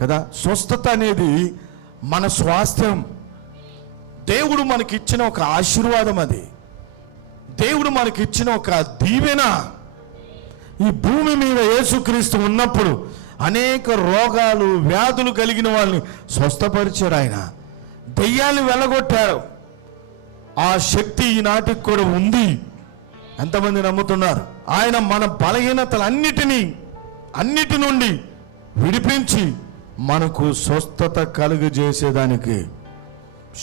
కదా. స్వస్థత అనేది మన స్వాస్థ్యం. దేవుడు మనకిచ్చిన ఒక ఆశీర్వాదం, అది దేవుడు మనకిచ్చిన ఒక దీవెన. ఈ భూమి మీద యేసుక్రీస్తు ఉన్నప్పుడు అనేక రోగాలు వ్యాధులు కలిగిన వాళ్ళని స్వస్థపరిచాడు ఆయన. దెయ్యాన్ని వెళ్ళగొట్టాడు. ఆ శక్తి ఈనాటికి కూడా ఉంది. ఎంతమంది నమ్ముతున్నారు? ఆయన మన అన్నిటి నుండి విడిపించి మనకు స్వస్థత కలుగజేసేదానికి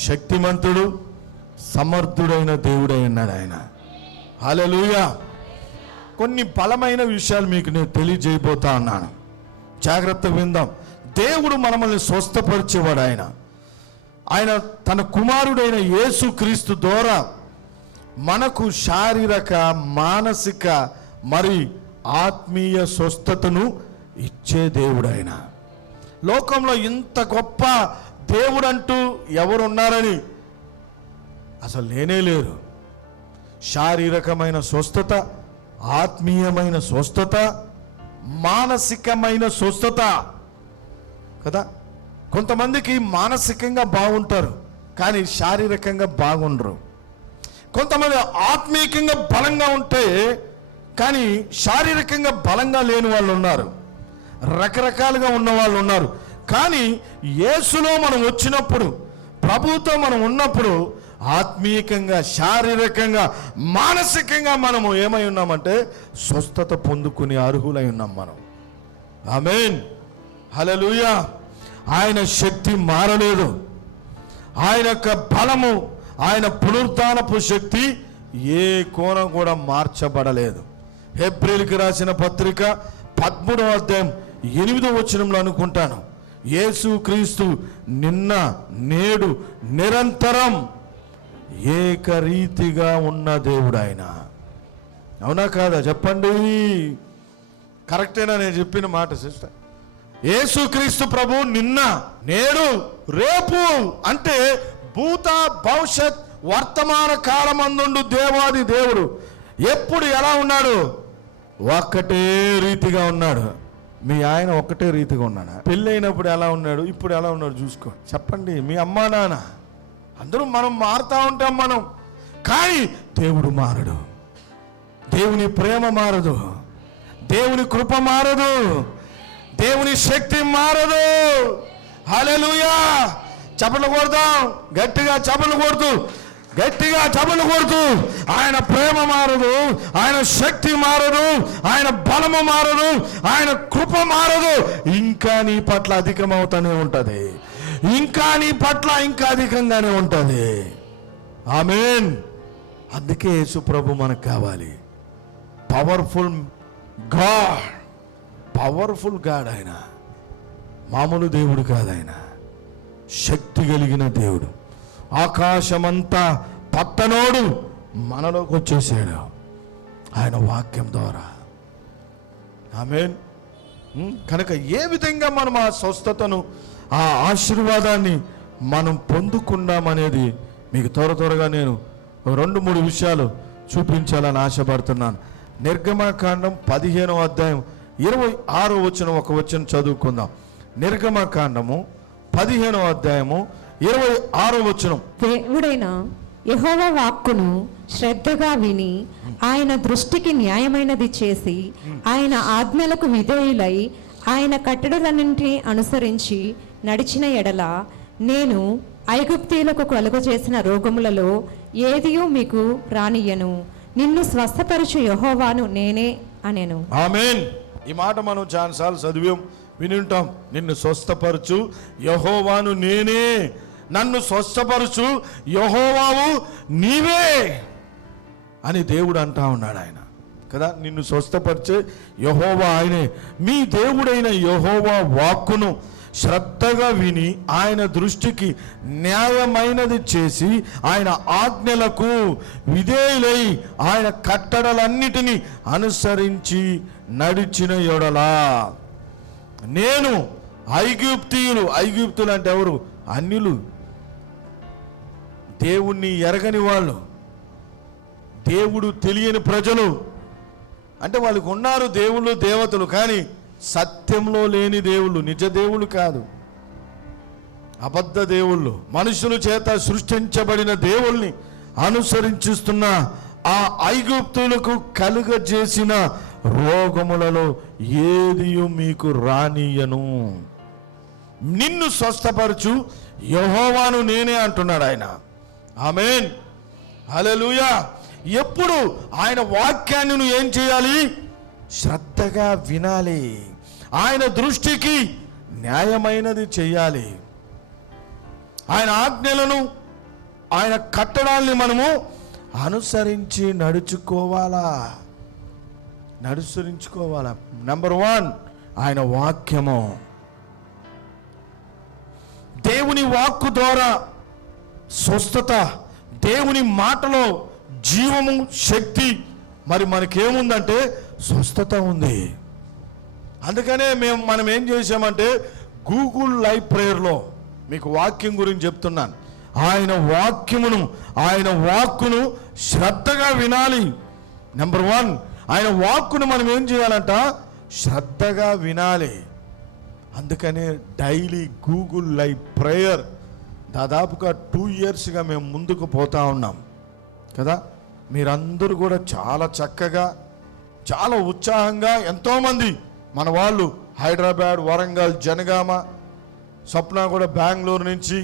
శక్తిమంతుడు, సమర్థుడైన దేవుడై ఉన్నాడు ఆయన. హల్లెలూయా. కొన్ని బలమైన విషయాలు మీకు నేను తెలియజేయబోతా ఉన్నాను, జాగ్రత్తగా విందాం. దేవుడు మనల్ని స్వస్థపరిచేవాడు. ఆయన తన కుమారుడైన యేసుక్రీస్తు ద్వారా మనకు శారీరక, మానసిక మరి ఆత్మీయ స్వస్థతను ఇచ్చే దేవుడు ఆయన. లోకంలో ఇంత గొప్ప దేవుడు అంటూ ఎవరున్నారని అసలు లేనే లేరు. శారీరకమైన స్వస్థత, ఆత్మీయమైన స్వస్థత, మానసికమైన స్వస్థత కదా. కొంతమందికి మానసికంగా బాగుంటారు కానీ శారీరకంగా బాగుండరు. కొంతమంది ఆత్మీయంగా బలంగా ఉంటే కానీ శారీరకంగా బలంగా లేని వాళ్ళు ఉన్నారు. రకరకాలుగా ఉన్న వాళ్ళు ఉన్నారు. కానీ యేసులో మనం వచ్చినప్పుడు, ప్రభువుతో మనం ఉన్నప్పుడు ఆత్మీయంగా, శారీరకంగా, మానసికంగా మనము ఏమై ఉన్నామంటే స్వస్థత పొందుకునే అర్హులై ఉన్నాం మనం. ఆమేన్, హల్లెలూయా. ఆయన శక్తి మారలేదు. ఆయన యొక్క బలము, ఆయన పునరుత్థానపు శక్తి ఏ కోణం కూడా మార్చబడలేదు. హెబ్రీయులకు రాసిన పత్రిక 13వ అధ్యాయం 8వ వచనంలో అనుకుంటాను, యేసుక్రీస్తు నిన్న నేడు నిరంతరం ఏకరీతిగా ఉన్న దేవుడు ఆయన. అవునా కాదా చెప్పండి? కరెక్టేనా నేను చెప్పిన మాట సిస్టర్? యేసుక్రీస్తు ప్రభు నిన్న నేడు రేపు అంటే భూత భవిష్యత్ వర్తమాన కాలమందుండు దేవాది దేవుడు ఎప్పుడు ఎలా ఉన్నాడు? ఒక్కటే రీతిగా ఉన్నాడు. మీ ఆయన ఒక్కటే రీతిగా ఉన్నాడా? పెళ్ళైనప్పుడు ఎలా ఉన్నాడు, ఇప్పుడు ఎలా ఉన్నాడు చూసుకో. చెప్పండి. మీ అమ్మా నాన్న అందరూ మనం మారుతూ ఉంటాం మనం, కానీ దేవుడు మారడు. దేవుని ప్రేమ మారదు, దేవుని కృప మారదు, దేవుని శక్తి మారదు. హల్లెలూయా. చప్పట్లు కొడదాం గట్టిగా, చప్పట్లు కొడుతూ. ఆయన ప్రేమ మారదు, ఆయన శక్తి మారదు, ఆయన బలము మారదు, ఆయన కృప మారదు. ఇంకా నీ పట్ల అధికమవుతూనే ఉంటుంది. ఇంకా నీ పట్ల ఇంకా అధికంగానే ఉంటుంది. ఆమేన్. అందుకే యేసు ప్రభు మనకు కావాలి. పవర్ఫుల్ గాడ్ ఆయన. మామూలు దేవుడు కాదు ఆయన, శక్తి కలిగిన దేవుడు. ఆకాశమంతా పట్టనోడు మనలోకి వచ్చేసాడు ఆయన వాక్యం ద్వారా. ఆమేన్. కనుక ఏ విధంగా మనం ఆ స్వస్థతను, ఆ ఆశీర్వాదాన్ని మనం పొందుకున్నామనేది మీకు త్వరగా నేను 2-3 విషయాలు చూపించాలని ఆశపడుతున్నాను. నిర్గమకాండం 15వ అధ్యాయం 26వ వచనం ఒక వచనం చదువుకుందాం. నిర్గమకాండము 15వ అధ్యాయము 26వ వచనం. దేవుడైన యెహోవా వాక్కును శ్రద్ధగా విని ఆయన దృష్టికి న్యాయమైనది చేసి ఆయన ఆజ్ఞలకు విధేయులై ఆయన కట్టడలన్నింటినీ అనుసరించి నడిచిన ఎడల నేను ఐగుప్తీయులకు కలుగజేసిన రోగములలో ఏదియూ మీకు రానియ్యను. నిన్ను స్వస్థపరచు యెహోవాను నేనే అనెను. ఆమేన్. ఈ మాట మనం చాలాసార్లు చదివాం, వినుంటాం. నిన్ను స్వస్థపరచు యెహోవాను నేనే, నన్ను స్వస్థపరచు యెహోవావు నీవే అని దేవుడు అంటా ఉన్నాడు ఆయన కదా. నిన్ను స్వస్థపరిచే యెహోవా ఆయనే. మీ దేవుడైన యెహోవా వాక్కును శ్రద్ధగా విని ఆయన దృష్టికి న్యాయమైనది చేసి ఆయన ఆజ్ఞలకు విధేయులై ఆయన కట్టడలన్నిటినీ అనుసరించి నడిచిన యెడల నేను ఐగుప్తులు అంటే ఎవరు? అన్యులు, దేవుణ్ణి ఎరగని వాళ్ళు, దేవుడు తెలియని ప్రజలు. అంటే వాళ్ళకు ఉన్నారు దేవుళ్ళు దేవతలు, కానీ సత్యంలో లేని దేవుళ్ళు, నిజ దేవుళ్ళు కాదు, అబద్ధ దేవుళ్ళు, మనుషుల చేత సృష్టించబడిన దేవుల్ని అనుసరించుస్తున్న ఆ ఐగుప్తులకు కలుగజేసిన రోగములలో ఏది మీకు రానియను. నిన్ను స్వస్థపరచు యెహోవాను నేనే అంటున్నాడు ఆయన. ఆమేన్, హల్లెలూయా. ఎప్పుడు ఆయన వాక్యాన్ని నువ్వు ఏం చేయాలి? శ్రద్ధగా వినాలి. ఆయన దృష్టికి న్యాయమైనది చేయాలి. ఆయన ఆజ్ఞలను, ఆయన కట్టడాల్ని మనము అనుసరించి నడుచుకోవాలా. నెంబర్ 1 ఆయన వాక్యము. దేవుని వాక్కు ద్వారా స్వస్థత, దేవుని మాటలో జీవము, శక్తి. మరి మనకేముందంటే స్వస్థత ఉంది. అందుకనే మనం ఏం చేసామంటే గూగుల్ లైవ్ ప్రేయర్లో మీకు వాక్యం గురించి చెప్తున్నాను. ఆయన వాక్కును శ్రద్ధగా వినాలి. నెంబర్ 1 ఆయన వాక్కును మనం ఏం చేయాలంట? శ్రద్ధగా వినాలి. అందుకనే డైలీ గూగుల్ లైవ్ ప్రేయర్ దాదాపుగా 2 ఇయర్స్గా మేము ముందుకు పోతా ఉన్నాం కదా. మీరందరూ కూడా చాలా చక్కగా, చాలా ఉత్సాహంగా, ఎంతోమంది మన వాళ్ళు హైదరాబాద్, వరంగల్, జనగామ, స్వప్న కూడా బెంగళూరు నుంచి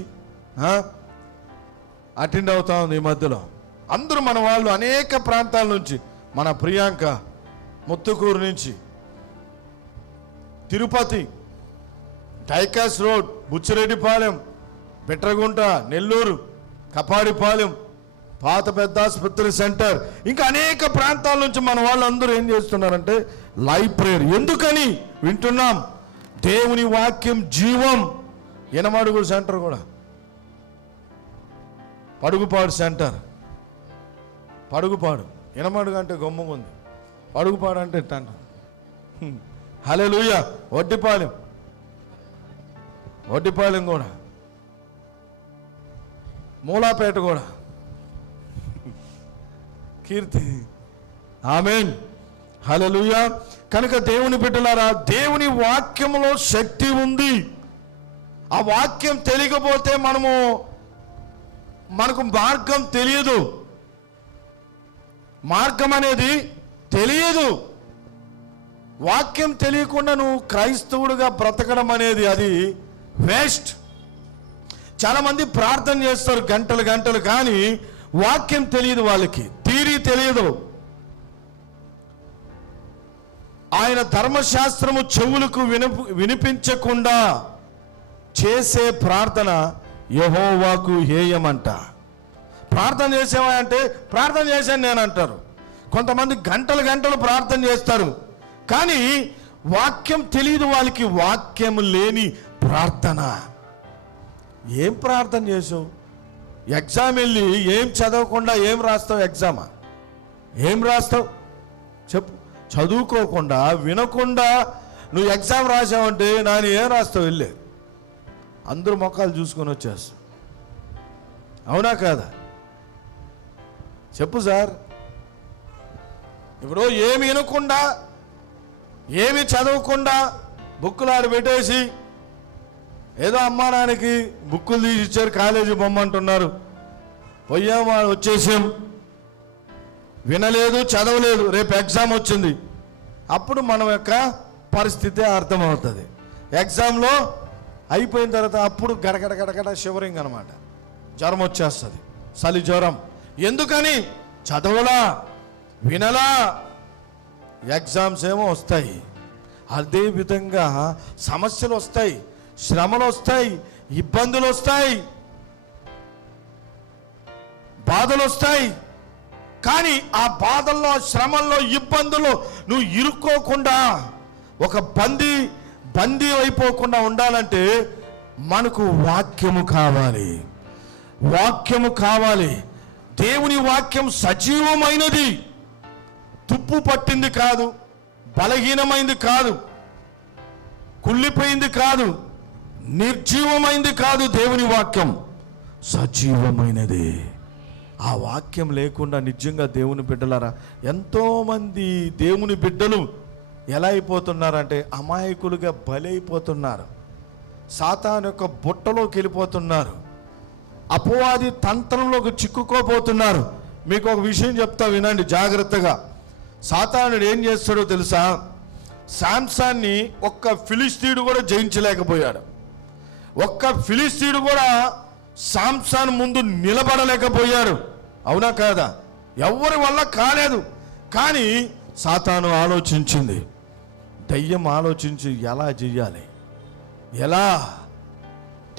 అటెండ్ అవుతా ఉంది. ఈ మధ్యలో అందరూ మన వాళ్ళు అనేక ప్రాంతాల నుంచి, మన ప్రియాంక ముత్తుకూరు నుంచి, తిరుపతి, డైకాస్ రోడ్, బుచ్చిరెడ్డిపాలెం, బిట్రగుంట, నెల్లూరు, కపాడిపాలెం, పాత పెద్ద ఆసుపత్రి సెంటర్, ఇంకా అనేక ప్రాంతాల నుంచి మన వాళ్ళందరూ ఏం చేస్తున్నారంటే లైవ్ ప్రేయర్. ఎందుకని వింటున్నాం? దేవుని వాక్యం జీవం. ఎనమడుగు సెంటర్ కూడా, పడుగుపాడు సెంటర్, పడుగుపాడు, ఎనమడుగు అంటే గొమ్మగా ఉంది, పడుగుపాడు అంటే ఎట్టంట. హల్లెలూయా. వడ్డిపాలెం కూడా, మూలాపేట కూడా, కీర్తి. ఆమేన్, హల్లెలూయా. కనుక దేవుని బిడ్డలారా, దేవుని వాక్యములో శక్తి ఉంది. ఆ వాక్యం తెలియకపోతే మనకు మార్గం తెలియదు. మార్గం అనేది తెలియదు. వాక్యం తెలియకుండా నువ్వు క్రైస్తవుడిగా బ్రతకడం అనేది అది వేస్ట్. చాలా మంది ప్రార్థన చేస్తారు గంటలు గంటలు, కానీ వాక్యం తెలియదు, వాళ్ళకి థియరీ తెలియదు. ఆయన ధర్మశాస్త్రము చెవులకు వినిపించకుండా చేసే ప్రార్థన యెహోవాకు హేయమంట. ప్రార్థన చేసేవా అంటే ప్రార్థన చేశాను నేను అంటారు. కొంతమంది గంటలు గంటలు ప్రార్థన చేస్తారు, కానీ వాక్యం తెలియదు వాళ్ళకి. వాక్యం లేని ప్రార్థన. ఏం ప్రార్థన చేసావు? ఎగ్జామ్ వెళ్ళి ఏం చదవకుండా ఏం రాస్తావు? ఎగ్జామా? ఏం రాస్తావు చెప్పు? చదువుకోకుండా, వినకుండా నువ్వు ఎగ్జామ్ రాసావంటే నాని ఏం రాస్తావు? వెళ్ళే అందరూ మొక్కలు చూసుకొని వచ్చేస్తావు. అవునా కాదా? చెప్పు సార్. ఇప్పుడు ఏమి వినకుండా, ఏమి చదవకుండా బుక్కులు ఆడ పెట్టేసి ఏదో అమ్మా నాన్నకి బుక్కులు తీసి ఇచ్చారు, కాలేజీ బొమ్మంటున్నారు, పోయాం వచ్చేసాం, వినలేదు, చదవలేదు, రేపు ఎగ్జామ్ వచ్చింది, అప్పుడు మన యొక్క పరిస్థితి అర్థమవుతుంది. ఎగ్జామ్లో అయిపోయిన తర్వాత అప్పుడు గడగడ గడగడ షివరింగ్ అనమాట, జ్వరం వచ్చేస్తుంది, చలి జ్వరం. ఎందుకని? చదవలా, వినలా. ఎగ్జామ్స్ ఏమో వస్తాయి. అదే విధంగా సమస్యలు వస్తాయి, శ్రమలు వస్తాయి, ఇబ్బందులు వస్తాయి, బాధలు వస్తాయి. కానీ ఆ బాధల్లో, శ్రమల్లో, ఇబ్బందుల్లో నువ్వు ఇరుక్కోకుండా, ఒక బందీ అయిపోకుండా ఉండాలంటే మనకు వాక్యము కావాలి. వాక్యము కావాలి. దేవుని వాక్యం సజీవమైనది, తుప్పు పట్టింది కాదు, బలహీనమైంది కాదు, కుళ్ళిపోయింది కాదు, నిర్జీవమైంది కాదు. దేవుని వాక్యం సజీవమైనది. ఆ వాక్యం లేకుండా నిజంగా దేవుని బిడ్డలారా, ఎంతోమంది దేవుని బిడ్డలు ఎలా అయిపోతున్నారంటే అమాయకులుగా బలైపోతున్నారు. సాతాను యొక్క బుట్టలోకి వెళ్ళిపోతున్నారు. అపవాది తంత్రంలోకి చిక్కుకోబోతున్నారు. మీకు ఒక విషయం చెప్తా వినండి జాగ్రత్తగా. సాతానుడు ఏం చేస్తాడో తెలుసా? శాంసాన్ని ఒక్క ఫిలిస్తీయుడు కూడా జయించలేకపోయాడు. ఒక్క ఫిలిస్తీయుడు కూడా శాంసాన్ ముందు నిలబడలేకపోయాడు. అవునా కాదా? ఎవరి వల్ల కాలేదు. కానీ సాతాను ఆలోచించింది, దయ్యం ఆలోచించి ఎలా చెయ్యాలి, ఎలా?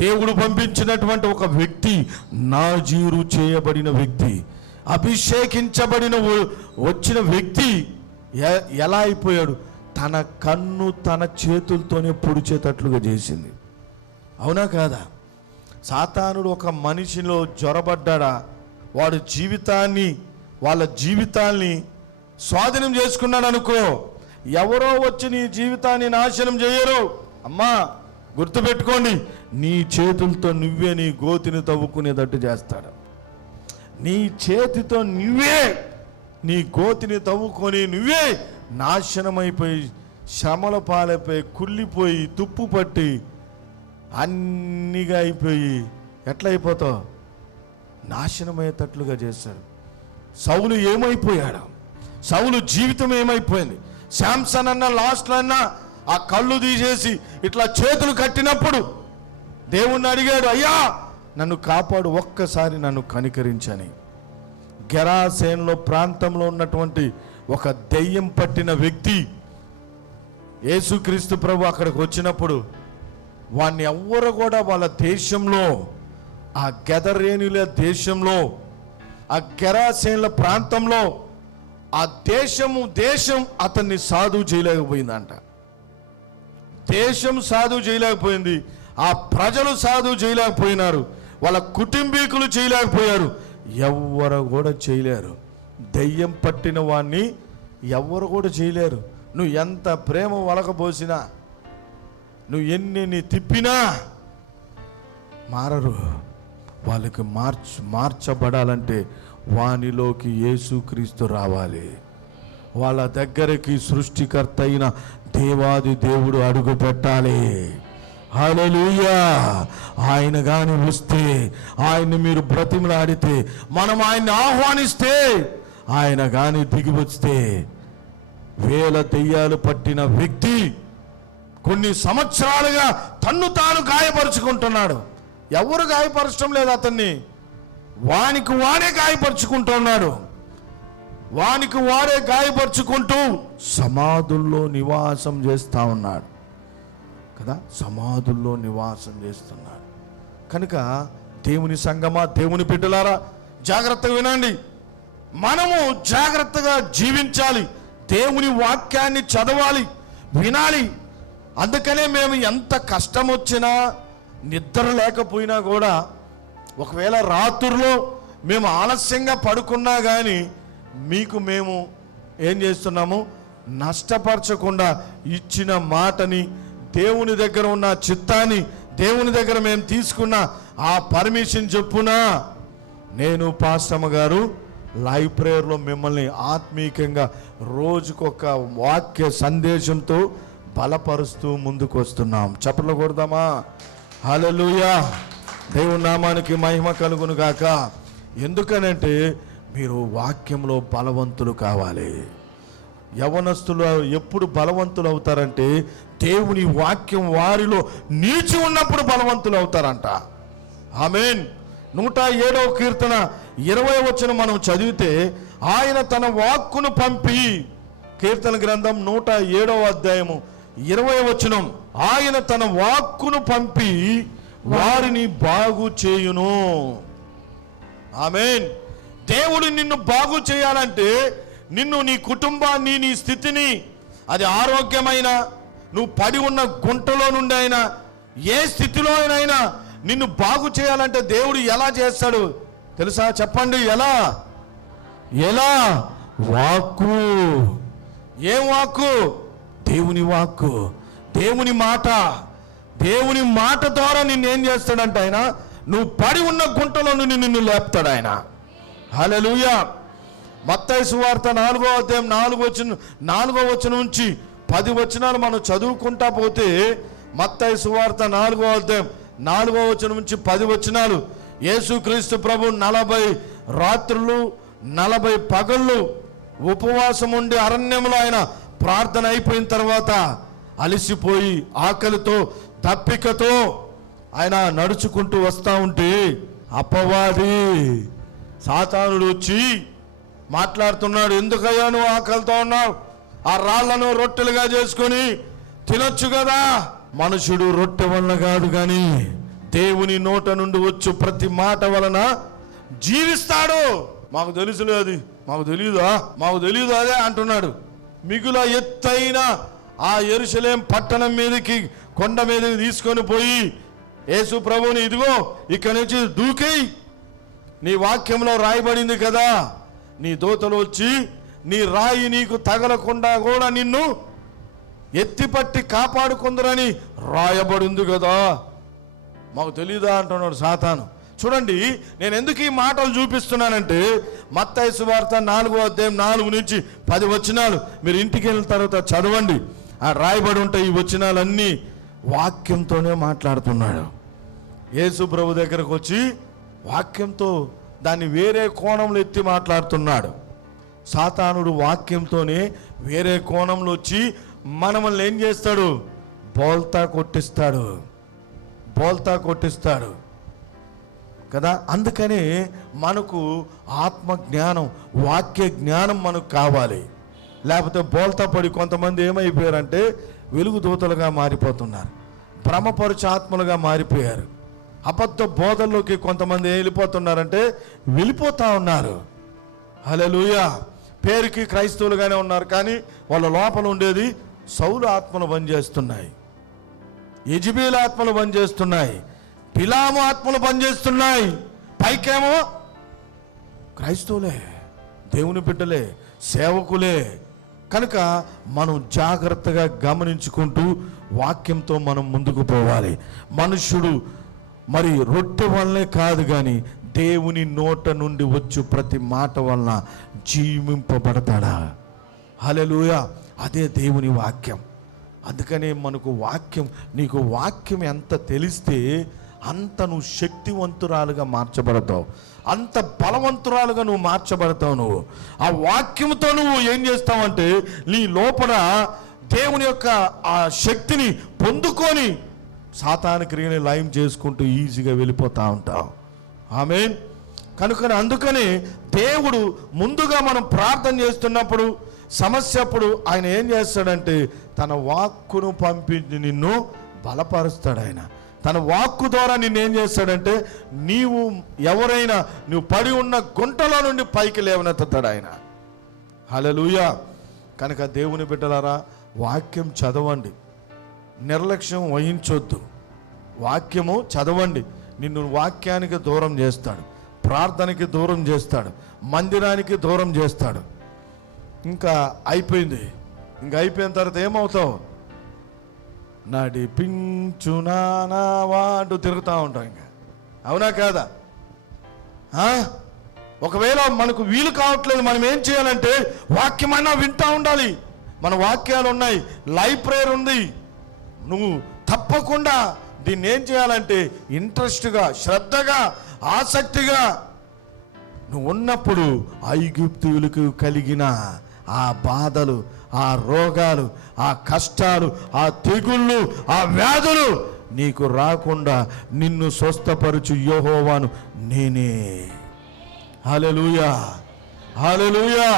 దేవుడు పంపించినటువంటి ఒక వ్యక్తి, నాజీరు చేయబడిన వ్యక్తి, అభిషేకించబడిన వచ్చిన వ్యక్తి ఎలా అయిపోయాడు? తన కన్ను తన చేతులతోనే పొడిచేటట్లుగా చేసింది. అవునా కాదా? సాతానుడు ఒక మనిషిలో జ్వరబడ్డా వాడి జీవితాన్ని, వాళ్ళ జీవితాల్ని స్వాధీనం చేసుకున్నాడు అనుకో, ఎవరో వచ్చి నీ జీవితాన్ని నాశనం చేయరు. అమ్మా గుర్తుపెట్టుకోండి, నీ చేతులతో నువ్వే నీ గోతిని తవ్వుకునేటట్టు చేస్తాడు. నీ చేతితో నువ్వే నీ గోతిని తవ్వుకొని నువ్వే నాశనమైపోయి, శ్రమల పాలైపోయి, కుళ్ళిపోయి, తుప్పు పట్టి అన్నిగా అయిపోయి ఎట్లా అయిపోతావు? నాశనమయ్యేటట్లుగా చేశాడు. సౌలు ఏమైపోయాడు? సౌలు జీవితం ఏమైపోయింది? శాంసన్ అన్న లాస్ట్లో అన్న ఆ కళ్ళు తీసేసి ఇట్లా చేతులు కట్టినప్పుడు దేవుణ్ణి అడిగాడు, అయ్యా నన్ను కాపాడు, ఒక్కసారి నన్ను కనికరించని. గెరాసేనులో ప్రాంతంలో ఉన్నటువంటి ఒక దెయ్యం పట్టిన వ్యక్తి యేసుక్రీస్తు ప్రభు అక్కడికి వచ్చినప్పుడు వాణ్ణి ఎవ్వరు కూడా వాళ్ళ దేశంలో, ఆ గెదరేనుల దేశంలో, ఆ గెరాసేనుల ప్రాంతంలో ఆ దేశం అతన్ని సాధువు చేయలేకపోయిందంట. దేశం సాధువు చేయలేకపోయింది, ఆ ప్రజలు సాధువు చేయలేకపోయినారు, వాళ్ళ కుటుంబీకులు చేయలేకపోయారు, ఎవ్వరు కూడా చేయలేరు. దెయ్యం పట్టిన వాణ్ణి ఎవ్వరు కూడా చేయలేరు. నువ్వు ఎంత ప్రేమ వలకపోసినా, నువ్వు ఎన్ని తిప్పినా మారరు. వాళ్ళకి మార్చబడాలంటే వానిలోకి యేసుక్రీస్తు రావాలి. వాళ్ళ దగ్గరికి సృష్టికర్త అయిన దేవాది దేవుడు అడుగు పెట్టాలి. హల్లెలూయా. ఆయన గాని వస్తే, ఆయన్ని మీరు బ్రతిమలాడితే, మనం ఆయన్ని ఆహ్వానిస్తే, ఆయన గాని దిగి వస్తే, వేల దెయ్యాలు పట్టిన వ్యక్తి కొన్ని సంవత్సరాలుగా తన్ను తాను గాయపరుచుకుంటున్నాడు. ఎవరు గాయపరచడం లేదు అతన్ని, వానికి వాడే గాయపరుచుకుంటున్నాడు. వానికి వాడే గాయపరుచుకుంటూ సమాధుల్లో నివాసం చేస్తూ ఉన్నాడు కదా, సమాధుల్లో నివాసం చేస్తున్నాడు. కనుక దేవుని సంగమా, దేవుని బిడ్డలారా, జాగ్రత్తగా వినండి. మనము జాగ్రత్తగా జీవించాలి, దేవుని వాక్యాన్ని చదవాలి, వినాలి. అందుకనే మేము ఎంత కష్టం వచ్చినా, నిద్ర లేకపోయినా కూడా, ఒకవేళ రాత్రుల్లో మేము ఆలస్యంగా పడుకున్నా కానీ మీకు మేము ఏం చేస్తున్నాము? నష్టపరచకుండా ఇచ్చిన మాటని, దేవుని దగ్గర ఉన్న చిత్తాన్ని, దేవుని దగ్గర మేము తీసుకున్న ఆ పర్మిషన్ చెప్పున నేను పాస్టమ్మ గారు లైవ్ ప్రేయర్లో మిమ్మల్ని ఆత్మీయంగా రోజుకొక వాక్య సందేశంతో బలపరుస్తూ ముందుకు వస్తున్నాం. చప్పట్లు కొడదామా? హల్లెలూయా. దేవుని నామానికి మహిమ కలుగును గాక. ఎందుకనంటే మీరు వాక్యంలో బలవంతులు కావాలి. యవనస్తులు ఎప్పుడు బలవంతులు అవుతారంటే దేవుని వాక్యం వారిలో నిలిచి ఉన్నప్పుడు బలవంతులు అవుతారంట. ఆమేన్. 107వ కీర్తన 20వ వచనం మనం చదివితే, ఆయన తన వాక్కును పంపి, కీర్తన గ్రంథం 107వ అధ్యాయము 20వ వచనం, ఆయన తన వాక్కును పంపి వారిని బాగు చేయును. ఆమేన్. దేవుడు నిన్ను బాగు చేయాలంటే, నిన్ను, నీ కుటుంబాన్ని, నీ స్థితిని, అది ఆరోగ్యమైన, నువ్వు పడి ఉన్న గుంటలో నుండి అయినా, ఏ స్థితిలో అయినా నిన్ను బాగు చేయాలంటే దేవుడు ఎలా చేస్తాడు తెలుసా? చెప్పండి. ఎలా? వాక్కు. ఏం వాక్కు? దేవుని వాక్కు, దేవుని మాట. దేవుని మాట ద్వారా నిన్నేం చేస్తాడంటే ఆయన, నువ్వు పడి ఉన్న గుంటలో నుండి నిన్ను లేపుతాడు ఆయన. హల్లెలూయా. మత్తయి సువార్త 4వ అధ్యాయం 4వ వచనం నుంచి 10 వచనాలు మనం చదువుకుంటా పోతే మత్తయి సువార్త 4వ అధ్యాయం 4వ వచనం నుంచి 10 వచనాలు యేసుక్రీస్తు ప్రభు 40 రాత్రులు 40 పగళ్ళు ఉపవాసం ఉండి అరణ్యంలో ఆయన ప్రార్థన అయిపోయిన తర్వాత అలసిపోయి ఆకలితో దప్పికతో ఆయన నడుచుకుంటూ వస్తూ ఉంటే అపవాది సాతానుడు వచ్చి మాట్లాడుతున్నాడు. ఎందుకయ్యా నువ్వు ఆకలితో ఉన్నావు? ఆ రాళ్లను రొట్టెలుగా చేసుకొని తినొచ్చు కదా. మనుషుడు రొట్టె వలన కాదు కానీ దేవుని నోట నుండి వచ్చు ప్రతి మాట వలన జీవిస్తాడు. మాకు తెలుసులే, అది మాకు తెలియదా, మాకు తెలియదు అదే అంటున్నాడు. మిగుల ఎత్తైన ఆ యెరూషలేం పట్టణం మీదకి కొండ మీదకి తీసుకొని పోయి యేసు ప్రభువుని ఇదిగో ఇక్కడి నుంచి దూకి, నీ వాక్యంలో రాయబడింది కదా, నీ దూతలు వచ్చి నీ రాయి నీకు తగలకుండా కూడా నిన్ను ఎత్తిపట్టి కాపాడుకుందరని రాయబడింది కదా, మాకు తెలీదా అంటున్నాడు సాతాను. చూడండి, నేను ఎందుకు ఈ మాటలు చూపిస్తున్నానంటే మత్తయి సువార్త 4వ అధ్యాయం 4 నుంచి 10 వచనాలు మీరు ఇంటికి వెళ్ళిన తర్వాత చదవండి. ఆ రాయబడి ఉంటాయి ఈ వచనాలన్నీ. వాక్యంతోనే మాట్లాడుతున్నాడు. యేసు ప్రభు దగ్గరకు వచ్చి వాక్యంతో దాన్ని వేరే కోణంలో ఎత్తి మాట్లాడుతున్నాడు. సాతానుడు వాక్యంతోనే వేరే కోణంలో వచ్చి మనల్ని ఏం చేస్తాడు? బోల్తా కొట్టిస్తాడు కదా. అందుకనే మనకు ఆత్మ జ్ఞానం, వాక్య జ్ఞానం మనకు కావాలి. లేకపోతే బోల్తా పడి కొంతమంది ఏమైపోయారంటే వెలుగు దూతలుగా మారిపోతున్నారు, భ్రమపరుచు ఆత్మలుగా మారిపోయారు. అబద్ధ బోధల్లోకి కొంతమంది వెళ్ళిపోతున్నారంటే వెళ్ళిపోతా ఉన్నారు. హల్లెలూయా. పేరుకి క్రైస్తవులుగానే ఉన్నారు కానీ వాళ్ళ లోపల ఉండేది సౌలు ఆత్మలు పనిచేస్తున్నాయి, యెజబెల్ ఆత్మలు పనిచేస్తున్నాయి, పిలాము ఆత్మలు పనిచేస్తున్నాయి. పైకేమో క్రైస్తవులే, దేవుని బిడ్డలే, సేవకులే. కనుక మనం జాగ్రత్తగా గమనించుకుంటూ వాక్యంతో మనం ముందుకు పోవాలి. మనుష్యుడు మరి రొట్టె వల్లనే కాదు కానీ దేవుని నోట నుండి వచ్చు ప్రతి మాట వలన జీవింపబడతాడా. హల్లెలూయా. అదే దేవుని వాక్యం. అందుకనే మనకు వాక్యం, నీకు వాక్యం ఎంత తెలిస్తే అంత నువ్వు శక్తివంతురాలుగా మార్చబడతావు, అంత బలవంతురాలుగా నువ్వు మార్చబడతావు. నువ్వు ఆ వాక్యంతో నువ్వు ఏం చేస్తావంటే నీ లోపల దేవుని యొక్క ఆ శక్తిని పొందుకొని సాతాను క్రియని లయం చేసుకుంటూ ఈజీగా వెళ్ళిపోతూ ఉంటావు. ఆమేన్. అందుకని దేవుడు ముందుగా మనం ప్రార్థన చేస్తున్నప్పుడు, సమస్య అప్పుడు ఆయన ఏం చేస్తాడంటే తన వాక్కును పంపించి నిన్ను బలపరుస్తాడు. ఆయన తన వాక్కు ద్వారా నిన్ను ఏం చేస్తాడంటే నువ్వు పడి ఉన్న గుంటలో నుండి పైకి లేవనెత్తుతాడు ఆయన. హల్లెలూయా. కనుక దేవుని బిడ్డలారా, వాక్యం చదవండి, నిర్లక్ష్యం వహించొద్దు. వాక్యము చదవండి. నిన్ను వాక్యానికి దూరం చేస్తాడు, ప్రార్థనకి దూరం చేస్తాడు, మందిరానికి దూరం చేస్తాడు. ఇంకా అయిపోయింది. అయిపోయిన తర్వాత ఏమవుతావు? నడిపించునావాడు తిరుగుతూ ఉంటాం. ఇంకా అవునా కాదా? ఒకవేళ మనకు వీలు కావట్లేదు, మనం ఏం చేయాలంటే వాక్యమైనా వింటూ ఉండాలి. మన వాక్యాలు ఉన్నాయి, లైవ్ ప్రేయర్ ఉంది. నువ్వు తప్పకుండా దీన్ని ఏం చేయాలంటే ఇంట్రెస్ట్గా, శ్రద్ధగా, ఆసక్తిగా నువ్వు ఉన్నప్పుడు ఐగుప్తీయులకు కలిగిన ఆ బాధలు, ఆ రోగాలు, ఆ కష్టాలు, ఆ తెగుళ్ళు, ఆ వ్యాధులు నీకు రాకుండా నిన్ను స్వస్థపరచు యెహోవాను నేనే. హల్లెలూయా, హల్లెలూయా.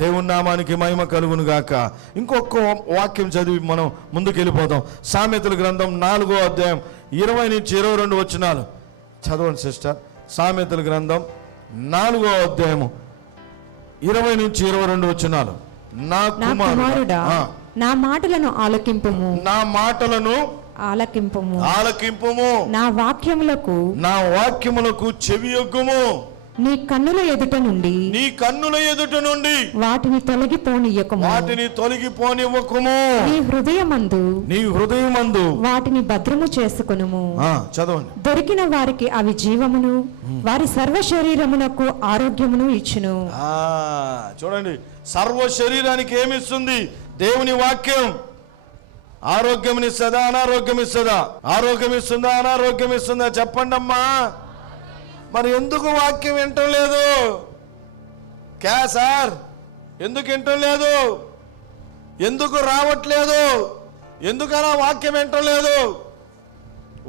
దేవుని నామానికి మహిమ కలుగును గాక. ఇంకొక వాక్యం చదివి మనం ముందుకు వెళ్ళిపోదాం. సామెతల గ్రంథం 4వ అధ్యాయం 20 నుంచి 22 వచనాలు చదవండి సిస్టర్. సామెతల గ్రంథం 4వ అధ్యాయము 20 నుంచి 22 వచనాలు. నా కుమారుడా, నా మాటలను ఆలకింపుము, నా మాటలను ఆలకింపుము, నా వాక్యములకు చెవియొగ్గుము. నీ కన్నుల ఎదుట నుండి వాటిని తొలగిపోనివ్వకుము. నీ హృదయమందు వాటిని భద్రము చేసుకొనుము. చదవండి. దొరికిన వారికి అవి జీవమును, వారి సర్వ శరీరమునకు ఆరోగ్యమును ఇచ్చును. చూడండి, సర్వ శరీరానికి ఏమిస్తుంది? దేవుని వాక్యం ఆరోగ్యం ఇస్తుందా, అనారోగ్యం ఇస్తుందా? ఆరోగ్యం ఇస్తుందా, అనారోగ్యం ఇస్తుందా? చెప్పండి అమ్మా. మరి ఎందుకు వాక్యం వింటం లేదు? క్యా సార్, ఎందుకు వింటం లేదు? ఎందుకు రావట్లేదు? ఎందుకలా వాక్యం వింటం లేదు?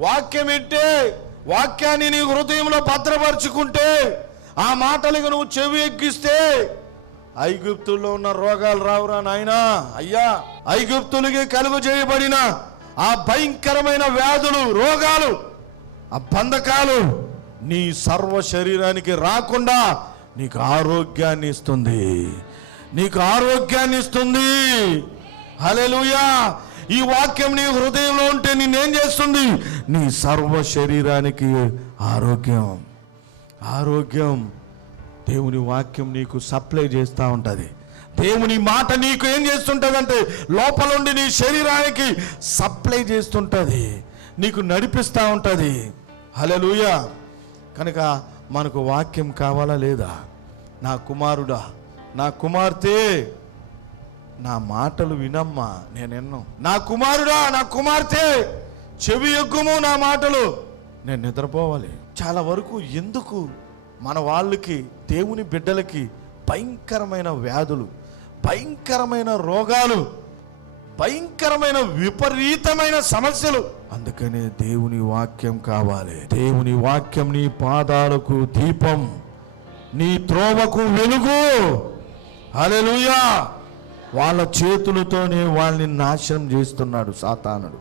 వాక్యం వింటే, వాక్యాన్ని నీ హృదయంలో భద్రపరుచుకుంటే, ఆ మాటలకు నువ్వు చెవి ఎక్కిస్తే ఐగుప్తుల్లో ఉన్న రోగాలు రావురా నాయనా. అయ్యా, ఐగుప్తులకి కలుగు చేయబడిన ఆ భయంకరమైన వ్యాధులు, రోగాలు, ఆ బంధకాలు నీ సర్వ శరీరానికి రాకుండా నీకు ఆరోగ్యాన్ని ఇస్తుంది, నీకు ఆరోగ్యాన్ని ఇస్తుంది. హల్లెలూయా. ఈ వాక్యం నీ హృదయంలో ఉంటే నిన్నేం చేస్తుంది? నీ సర్వ శరీరానికి ఆరోగ్యం. ఆరోగ్యం దేవుని వాక్యం నీకు సప్లై చేస్తూ ఉంటుంది. దేవుని మాట నీకు ఏం చేస్తుంటుంది అంటే లోపల నుండి నీ శరీరానికి సప్లై చేస్తుంటుంది, నీకు నడిపిస్తూ ఉంటుంది. హల్లెలూయా. కనుక మనకు వాక్యం కావాలా లేదా? నా కుమారుడా, నా కుమార్తె, నా మాటలు వినమ్మా, నేను ఎన్నో. నా కుమారుడా, నా కుమార్తె, చెవి ఎగ్గుము నా మాటలు. నేను నిద్రపోవాలి. చాలా వరకు ఎందుకు మన వాళ్ళకి, దేవుని బిడ్డలకి భయంకరమైన వ్యాధులు, భయంకరమైన రోగాలు, భయంకరమైన విపరీతమైన సమస్యలు? అందుకనే దేవుని వాక్యం కావాలి. దేవుని వాక్యం నీ పాదాలకు దీపం, నీ త్రోవకు వెలుగు. హల్లెలూయా. వాళ్ళ చేతులతోనే వాళ్ళని నాశనం చేస్తున్నాడు సాతానుడు.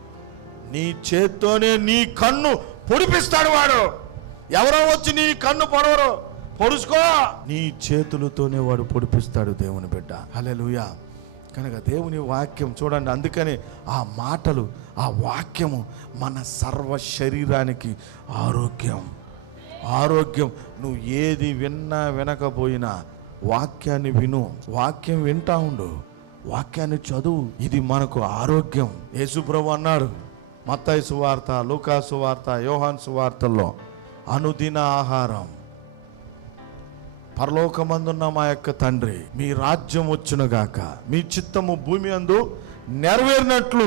నీ చేత్తోనే నీ కన్ను పొడిపిస్తాడు వాడు. ఎవరో వచ్చి నీ కన్ను పొడుచుకో, నీ చేతులతోనే వాడు పొడిపిస్తాడు దేవుని బిడ్డ. హల్లెలూయా. కనుక దేవుని వాక్యం చూడండి, అందుకని ఆ మాటలు, ఆ వాక్యము మన సర్వ శరీరానికి ఆరోగ్యం. ఆరోగ్యం. నువ్వు ఏది విన్నా వినకపోయినా వాక్యాన్ని విను, వాక్యం వింటా ఉండు, వాక్యాన్ని చదువు. ఇది మనకు ఆరోగ్యం. యేసుప్రభు అన్నాడు మత్తయి సువార్త, లూకా సువార్త, యోహాను సువార్తల్లో, అనుదిన ఆహారం పరలోకమందున్న మా యొక్క తండ్రి, మీ రాజ్యం వచ్చునుగాక, మీ చిత్తము భూమి అందు నెరవేరినట్లు,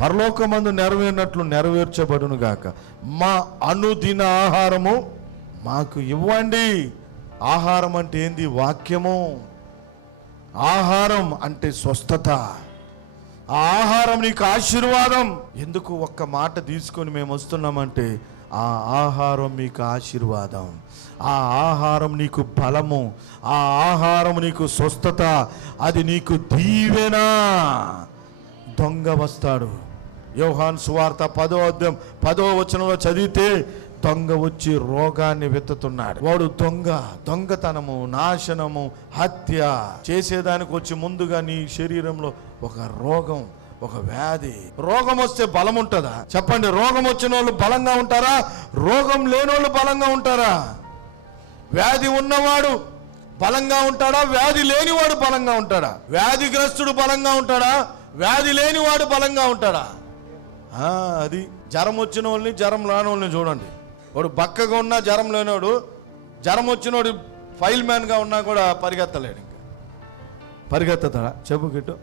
పరలోకమందు నెరవేరినట్లు నెరవేర్చబడునుగాక. మా అనుదిన ఆహారము మాకు ఇవ్వండి. ఆహారం అంటే ఏంది? వాక్యము. ఆహారం అంటే స్వస్థత. ఆ ఆహారం నీకు ఆశీర్వాదం. ఎందుకు ఒక్క మాట తీసుకొని మేము వస్తున్నామంటే, ఆ ఆహారం మీకు ఆశీర్వాదం, ఆ ఆహారం నీకు బలము, ఆ ఆహారం నీకు స్వస్థత, అది నీకు దీవెన. దొంగ వస్తాడు. యోహాను సువార్త 10వ అధ్యాయం 10వ వచనంలో చదివితే, దొంగ వచ్చి రోగాన్ని వెతుతున్నాడు. వాడు దొంగతనము, నాశనము, హత్య చేసేదానికి వచ్చి ముందుగా నీ శరీరంలో ఒక రోగం, ఒక వ్యాధి. రోగం వస్తే బలం ఉంటుందా? చెప్పండి. రోగం వచ్చిన వాళ్ళు బలంగా ఉంటారా? రోగం లేని వాళ్ళు బలంగా ఉంటారా? వ్యాధి ఉన్నవాడు బలంగా ఉంటాడా? వ్యాధి లేనివాడు బలంగా ఉంటాడా? వ్యాధిగ్రస్తుడు బలంగా ఉంటాడా? వ్యాధి లేనివాడు బలంగా ఉంటాడా? అది జ్వరం వచ్చిన వాళ్ళని, జ్వరం రాని వాళ్ళని చూడండి. వాడు బక్కగా ఉన్నా జ్వరం లేనివాడు, జ్వరం వచ్చినోడు ఫైల్ మ్యాన్గా ఉన్నా కూడా పరిగెత్తలేడు. ఇంకా పరిగెత్తతాడా? చెప్పు గిట్టు.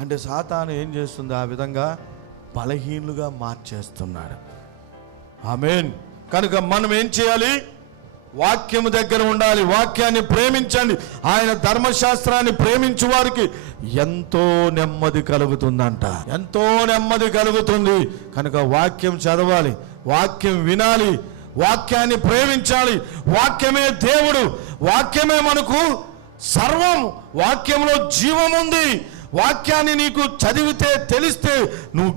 అంటే సాతాను ఏం చేస్తుంది? ఆ విధంగా బలహీనులుగా మార్చేస్తున్నాడు. ఆమేన్. కనుక మనం ఏం చేయాలి? వాక్యము దగ్గర ఉండాలి, వాక్యాన్ని ప్రేమించండి. ఆయన ధర్మశాస్త్రాన్ని ప్రేమించు వారికి ఎంతో నెమ్మది కలుగుతుందంట, ఎంతో నెమ్మది కలుగుతుంది. కనుక వాక్యం చదవాలి, వాక్యం వినాలి, వాక్యాన్ని ప్రేమించాలి. వాక్యమే దేవుడు, వాక్యమే మనకు సర్వం. వాక్యంలో జీవం ఉంది. వాక్యాన్ని నీకు చదివితే, తెలిస్తే నువ్వు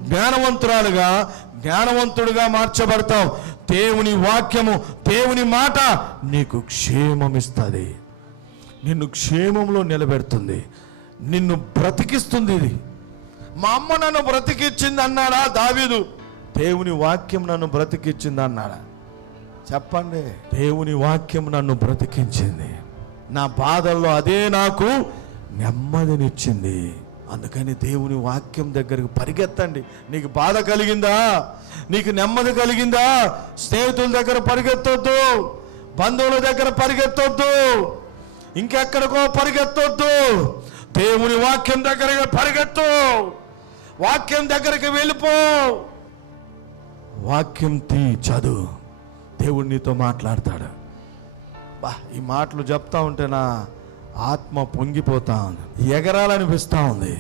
జ్ఞానవంతుడిగా మార్చబడతావు. దేవుని వాక్యము, దేవుని మాట నీకు క్షేమమిస్తుంది, నిన్ను క్షేమంలో నిలబెడుతుంది, నిన్ను బ్రతికిస్తుంది. ఇది మా అమ్మ నన్ను బ్రతికిచ్చింది అన్నాడా దావీదు? దేవుని వాక్యం నన్ను బ్రతికిచ్చింది అన్నాడా? చెప్పండి. దేవుని వాక్యం నన్ను బ్రతికించింది, నా బాధల్లో అదే నాకు నెమ్మదినిచ్చింది. అందుకని దేవుని వాక్యం దగ్గరికి పరిగెత్తండి. నీకు బాధ కలిగిందా? నీకు నెమ్మది కలిగిందా? స్నేహితుల దగ్గర పరిగెత్తొద్దు, బంధువుల దగ్గర పరిగెత్తొద్దు, ఇంకెక్కడికో పరిగెత్తొద్దు. దేవుని వాక్యం దగ్గరికి పరిగెత్తు, వాక్యం దగ్గరికి వెళ్ళిపో, వాక్యం చదువు. దేవుడు నీతో మాట్లాడతాడు. ఈ మాటలు చెప్తా ఉంటే నా ఆత్మ పొంగిపోతా ఉంది, ఎగరాలనిపిస్తూ ఉంది.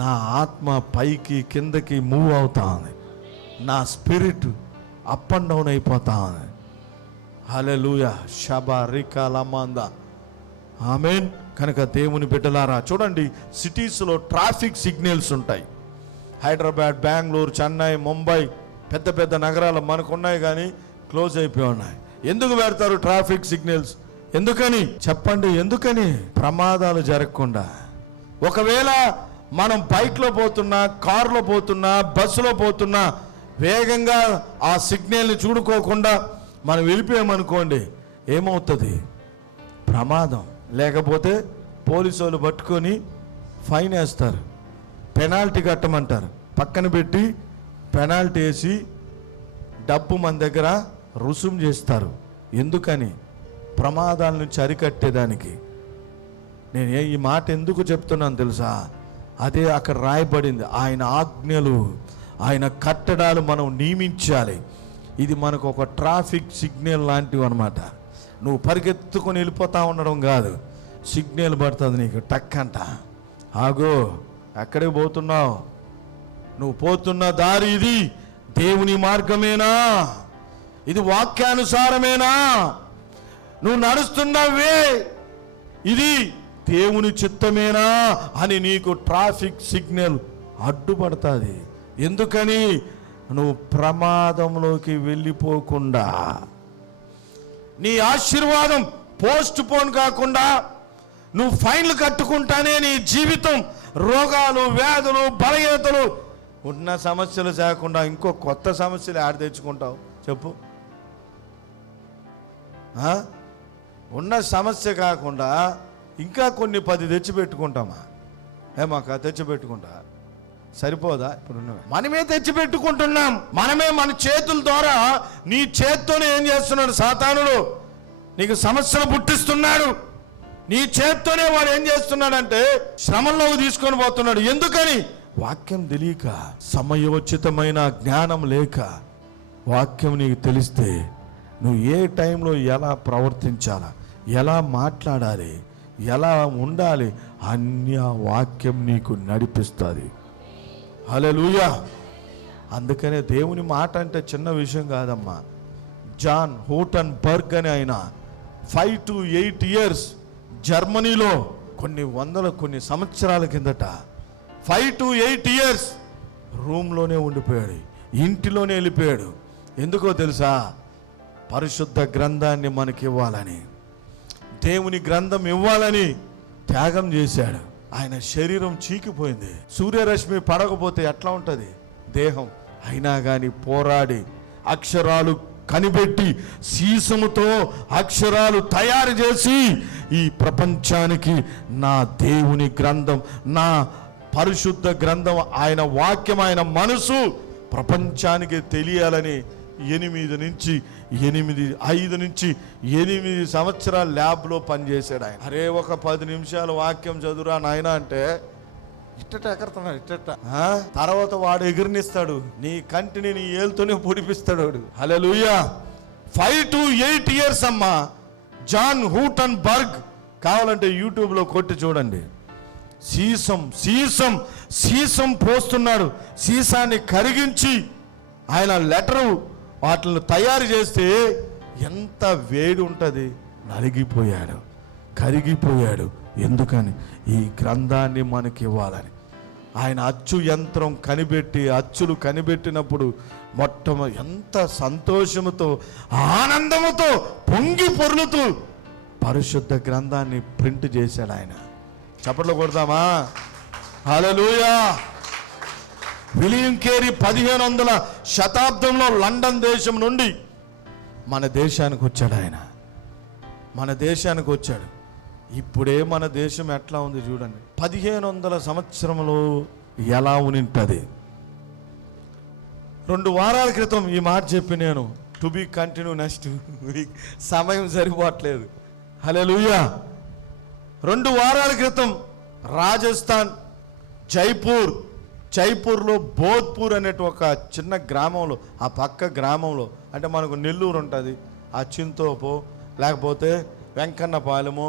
నా ఆత్మ పైకి కిందకి మూవ్ అవుతా ఉంది, నా స్పిరిట్ అప్ అండ్ డౌన్ అయిపోతా ఉంది. హల్లెలూయా, షబా రికా లమాందా, ఆమేన్. కనుక దేవుని బిడ్డలారా చూడండి, సిటీస్లో ట్రాఫిక్ సిగ్నల్స్ ఉంటాయి. హైదరాబాద్, బెంగళూరు, చెన్నై, ముంబై పెద్ద పెద్ద నగరాలు మనకున్నాయి, కానీ క్లోజ్ అయిపోయి ఉన్నాయి. ఎందుకు పెడతారు ట్రాఫిక్ సిగ్నల్స్? ఎందుకని చెప్పండి? ఎందుకని? ప్రమాదాలు జరగకుండా. ఒకవేళ మనం బైక్లో పోతున్నా, కారులో పోతున్నా, బస్సులో పోతున్నా వేగంగా ఆ సిగ్నల్ని చూడుకోకుండా మనం వెళ్ళిపోయామనుకోండి, ఏమవుతుంది? ప్రమాదం. లేకపోతే పోలీసు వాళ్ళు పట్టుకొని ఫైన్ వేస్తారు, పెనాల్టీ కట్టమంటారు. పక్కన పెట్టి పెనాల్టీ వేసి డబ్బు మన దగ్గర రుసుము చేస్తారు. ఎందుకని? ప్రమాదాల నుంచి అరికట్టేదానికి. నేను ఈ మాట ఎందుకు చెప్తున్నాను తెలుసా? అదే అక్కడ రాయబడింది. ఆయన ఆజ్ఞలు, ఆయన కట్టడాలు మనం నియమించాలి. ఇది మనకు ఒక ట్రాఫిక్ సిగ్నల్ లాంటివి అన్నమాట. నువ్వు పరిగెత్తుకొని వెళ్ళిపోతా ఉండడం కాదు, సిగ్నల్ పడుతుంది నీకు, టక్కంట. ఆగో, ఎక్కడికి పోతున్నావు? నువ్వు పోతున్న దారి ఇది దేవుని మార్గమేనా? ఇది వాక్యానుసారమేనా? నువ్వు నడుస్తున్నవే ఇది దేవుని చిత్తమేనా అని నీకు ట్రాఫిక్ సిగ్నల్ అడ్డుపడుతుంది. ఎందుకని? నువ్వు ప్రమాదంలోకి వెళ్ళిపోకుండా, నీ ఆశీర్వాదం పోస్ట్ పోన్ కాకుండా, నువ్వు ఫైన్లు కట్టుకుంటానే నీ జీవితం రోగాలు, వ్యాధులు, బలహీనతలు, ఉన్న సమస్యలు కాకుండా ఇంకో కొత్త సమస్యలు ఆడ తెచ్చుకుంటావు చెప్పు? ఉన్న సమస్య కాకుండా ఇంకా కొన్ని 10 తెచ్చిపెట్టుకుంటామా? మాకు తెచ్చిపెట్టుకుంటా సరిపోదా? ఇప్పుడు మనమే తెచ్చిపెట్టుకుంటున్నాం. మనమే మన చేతుల ద్వారా, నీ చేత్తోనే ఏం చేస్తున్నాడు సాతానుడు? నీకు సమస్యలు పుట్టిస్తున్నాడు. నీ చేత్తోనే వాడు ఏం చేస్తున్నాడంటే శ్రమంలోకి తీసుకొని పోతున్నాడు. ఎందుకని? వాక్యం తెలియక, సమయోచితమైన జ్ఞానం లేక. వాక్యం నీకు తెలిస్తే నువ్వు ఏ టైంలో ఎలా ప్రవర్తించాలా, ఎలా మాట్లాడాలి, ఎలా ఉండాలి అన్ని ఆ వాక్యం నీకు నడిపిస్తుంది. హల్లెలూయా. అందుకనే దేవుని మాట అంటే చిన్న విషయం కాదమ్మా. జాన్ హూటన్బర్గ్ అని ఆయన 5 to 8 years జర్మనీలో కొన్ని సంవత్సరాల కిందట 5 to 8 years రూమ్లోనే ఉండిపోయాడు, ఇంటిలోనే వెళ్ళిపోయాడు. ఎందుకో తెలుసా? పరిశుద్ధ గ్రంథాన్ని మనకి ఇవ్వాలని, దేవుని గ్రంథం ఇవ్వాలని త్యాగం చేశాడు. ఆయన శరీరం చీకిపోయింది. సూర్యరశ్మి పడకపోతే ఎట్లా ఉంటుంది దేహం? అయినా కానీ పోరాడి అక్షరాలు కనిపెట్టి సీసముతో అక్షరాలు తయారు చేసి ఈ ప్రపంచానికి నా దేవుని గ్రంథం, నా పరిశుద్ధ గ్రంథం, ఆయన వాక్యం, ఆయన మనసు ప్రపంచానికి తెలియాలని 5 నుంచి 8 సంవత్సరాలు ల్యాబ్లో పనిచేశాడు ఆయన. అరే ఒక 10 నిమిషాలు వాక్యం చదువురా నాయన అంటే ఇట్టట ఎగరుతున్నాడు, ఇట్టట. తర్వాత వాడు ఎగిరినిస్తాడు, నీ కంటిని నీ ఏలుతోనే పొడిపిస్తాడు వాడు. హల్లెలూయా. 5 to 8 years అమ్మా. జాన్ హూటన్బర్గ్, కావాలంటే యూట్యూబ్లో కొట్టి చూడండి. సీసం పోస్తున్నాడు. సీసాన్ని కరిగించి ఆయన లెటరు వాటిని తయారు చేస్తే ఎంత వేడి ఉంటుంది. నలిగిపోయాడు, కరిగిపోయాడు. ఎందుకని? ఈ గ్రంథాన్ని మనకి ఇవ్వాలని. ఆయన అచ్చు యంత్రం అచ్చులు కనిపెట్టినప్పుడు ఎంత సంతోషముతో, ఆనందముతో, పొంగి పొర్లుతూ పరిశుద్ధ గ్రంథాన్ని ప్రింట్ చేశాడు ఆయన. చప్పట్లు కొడదామా? హల్లెలూయా. విలియం కేరీ 1500 శతాబ్దంలో లండన్ దేశం నుండి మన దేశానికి వచ్చాడు ఆయన. మన దేశానికి వచ్చాడు. ఇప్పుడే మన దేశం ఎట్లా ఉంది చూడండి. 1500 సంవత్సరంలో ఎలా ఉనింటది? 2 వారాల క్రితం ఈ మాట చెప్పి నేను to be continue next week, సమయం సరిపోవట్లేదు. హల్లెలూయా. 2 వారాల క్రితం రాజస్థాన్ జైపూర్లో బోధ్పూర్ అనేటి ఒక చిన్న గ్రామంలో, ఆ పక్క గ్రామంలో అంటే మనకు నెల్లూరు ఉంటుంది, ఆ చింతోపు లేకపోతే వెంకన్నపాలెము,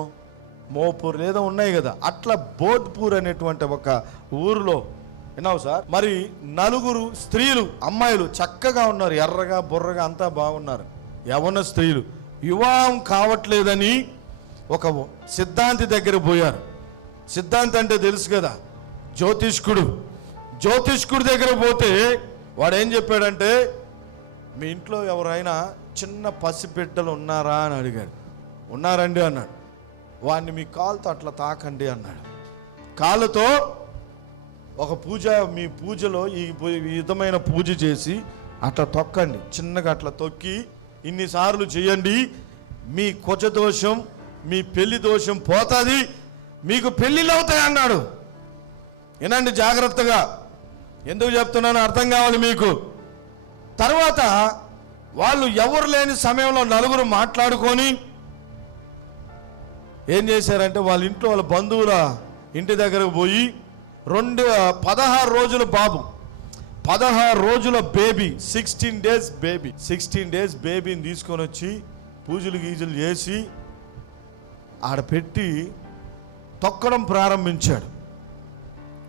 మోపూర్ ఏదో ఉన్నాయి కదా, అట్లా బోధ్పూర్ అనేటువంటి ఒక ఊరిలో విన్నావు సార్. మరి 4 స్త్రీలు, అమ్మాయిలు చక్కగా ఉన్నారు, ఎర్రగా బుర్రగా అంతా బాగున్నారు, యవ్వన స్త్రీలు. వివాహం కావట్లేదని ఒక సిద్ధాంతి దగ్గర పోయారు. సిద్ధాంతి అంటే తెలుసు కదా, జ్యోతిష్కుడు దగ్గర పోతే వాడు ఏం చెప్పాడంటే, మీ ఇంట్లో ఎవరైనా చిన్న పసిబిడ్డలు ఉన్నారా అని అడిగాడు. ఉన్నారండి అన్నాడు. వాడిని మీ కాలుతో అట్లా తాకండి అన్నాడు. కాళ్ళతో ఒక పూజ, మీ పూజలో ఈ విధమైన పూజ చేసి అట్లా తొక్కండి, చిన్నగా అట్లా తొక్కి ఇన్నిసార్లు చేయండి, మీ కుజ దోషం, మీ పెళ్లి దోషం పోతుంది, మీకు పెళ్ళిళ్ళు అవుతాయి అన్నాడు. వినండి జాగ్రత్తగా, ఎందుకు చెప్తున్నానో అర్థం కావాలి మీకు. తర్వాత వాళ్ళు ఎవరు లేని సమయంలో 4 మాట్లాడుకొని ఏం చేశారంటే, వాళ్ళ ఇంట్లో వాళ్ళ బంధువుల ఇంటి దగ్గరకు పోయి 16 రోజుల బాబు, 16 రోజుల బేబీ, 16 డేస్ బేబీని తీసుకొని వచ్చి పూజలు గీజులు చేసి ఆడ పెట్టి తొక్కడం ప్రారంభించాడు.